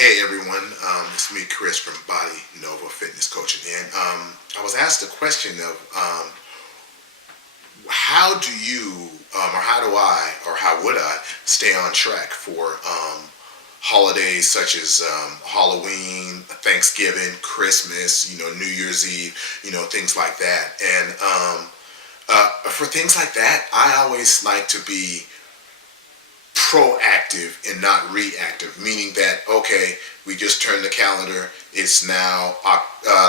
Hey everyone, it's me, Chris from Body Nova Fitness Coaching, and I was asked a question of how do you, or how do I, or how would I stay on track for holidays such as Halloween, Thanksgiving, Christmas, New Year's Eve, things like that. And for things like that, I always like to be proactive and not reactive, meaning that, okay, we just turned the calendar, it's now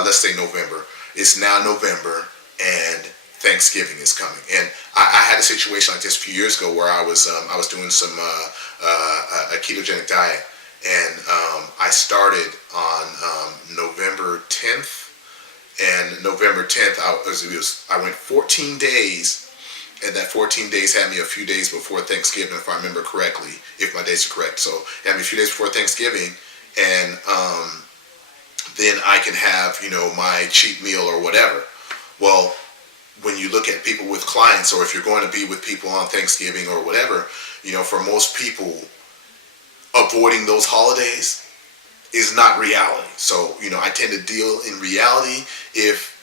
let's say November, it's now November, and Thanksgiving is coming. And I had a situation like this a few years ago where I was doing some a ketogenic diet, and I started on November 10th, and November 10th I went 14 days, and that 14 days had me a few days before Thanksgiving, if I remember correctly, if my dates are correct. So it had me a few days before Thanksgiving, and then I can have, my cheat meal or whatever. Well, when you look at people with clients, or if you're going to be with people on Thanksgiving or whatever, for most people, avoiding those holidays is not reality. So, I tend to deal in reality. If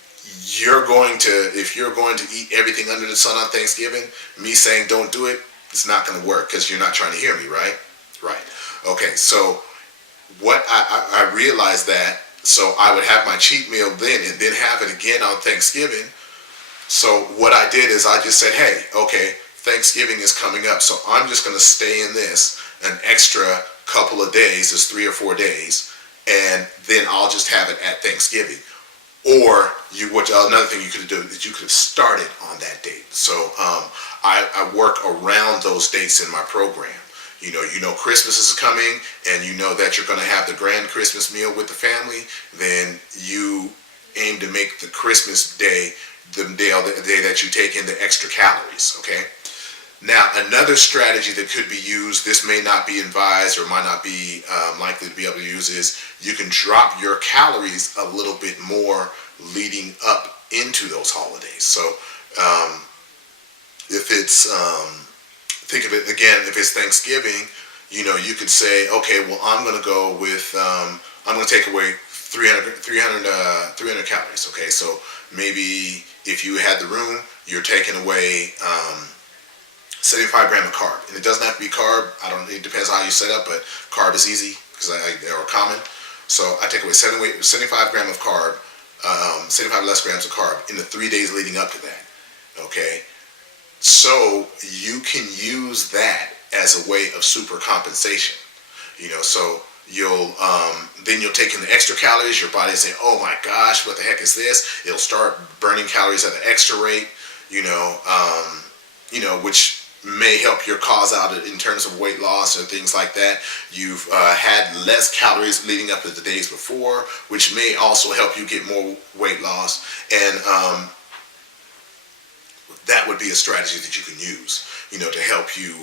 you're going to eat everything under the sun on Thanksgiving, me saying don't do it, it's not going to work because you're not trying to hear me, right? Right. Okay, so what I realized that, so I would have my cheat meal then and then have it again on Thanksgiving. So what I did is I just said, hey, okay, Thanksgiving is coming up, so I'm just going to stay in this an extra couple of days, it's 3 or 4 days, and then I'll just have it at Thanksgiving. Or another thing you could do is you could have started on that date. So I work around those dates in my program. Christmas is coming, and you know that you're going to have the grand Christmas meal with the family. Then you aim to make the Christmas day the day that you take in the extra calories. Okay. Now, another strategy that could be used, this may not be advised or might not be likely to be able to use, is you can drop your calories a little bit more leading up into those holidays. So if it's, think of it again, if it's Thanksgiving, you could say, okay, well, I'm going to go with, I'm going to take away 300 calories. Okay, so maybe if you had the room, you're taking away 75 grams of carb, and it doesn't have to be carb. It depends on how you set up, but carb is easy because they're common. So I take away 75 grams of carb, 75 less grams of carb in the 3 days leading up to that. Okay, so you can use that as a way of super compensation. So you'll take in the extra calories. Your body say, oh my gosh, what the heck is this? It'll start burning calories at an extra rate. Which may help your cause out in terms of weight loss or things like that. You've had less calories leading up to the days before, which may also help you get more weight loss. And that would be a strategy that you can use, to help you,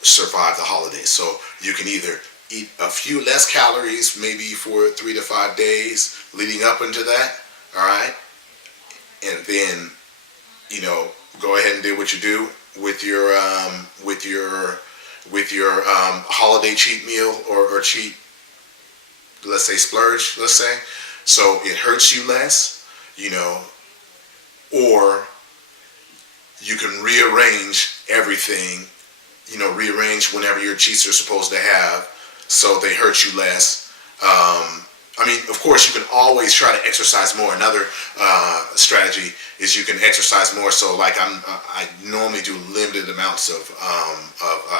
survive the holidays. So you can either eat a few less calories, maybe for 3 to 5 days leading up into that. All right. And then, go ahead and do what you do with your holiday cheat meal or cheat, let's say splurge, let's say. So it hurts you less, or you can rearrange everything, rearrange whenever your cheats are supposed to have, so they hurt you less. Of course, you can always try to exercise more. Another strategy is you can exercise more. So, like I normally do limited amounts of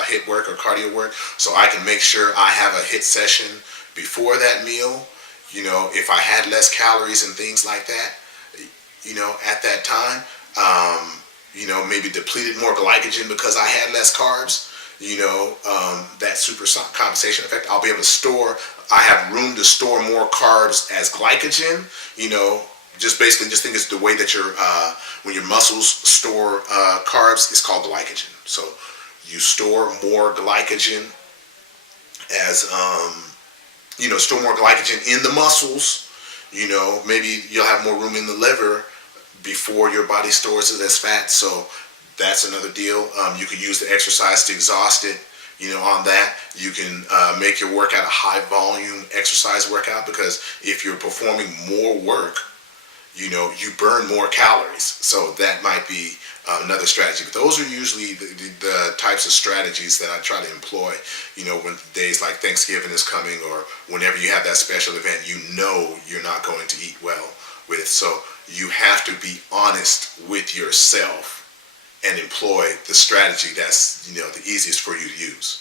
HIIT work or cardio work, so I can make sure I have a HIIT session before that meal. If I had less calories and things like that, at that time, maybe depleted more glycogen because I had less carbs. That super compensation effect. I'll be able to store. I have room to store more carbs as glycogen. Just think it's the way that when your muscles store carbs, it's called glycogen. So you store more glycogen as store more glycogen in the muscles. Maybe you'll have more room in the liver before your body stores it as fat. So that's another deal. You can use the exercise to exhaust it. on that. You can make your workout a high volume exercise workout, because if you're performing more work, you burn more calories. So that might be another strategy. But those are usually the types of strategies that I try to employ, when days like Thanksgiving is coming, or whenever you have that special event, you're not going to eat well with. So you have to be honest with yourself and employ the strategy that's, the easiest for you to use.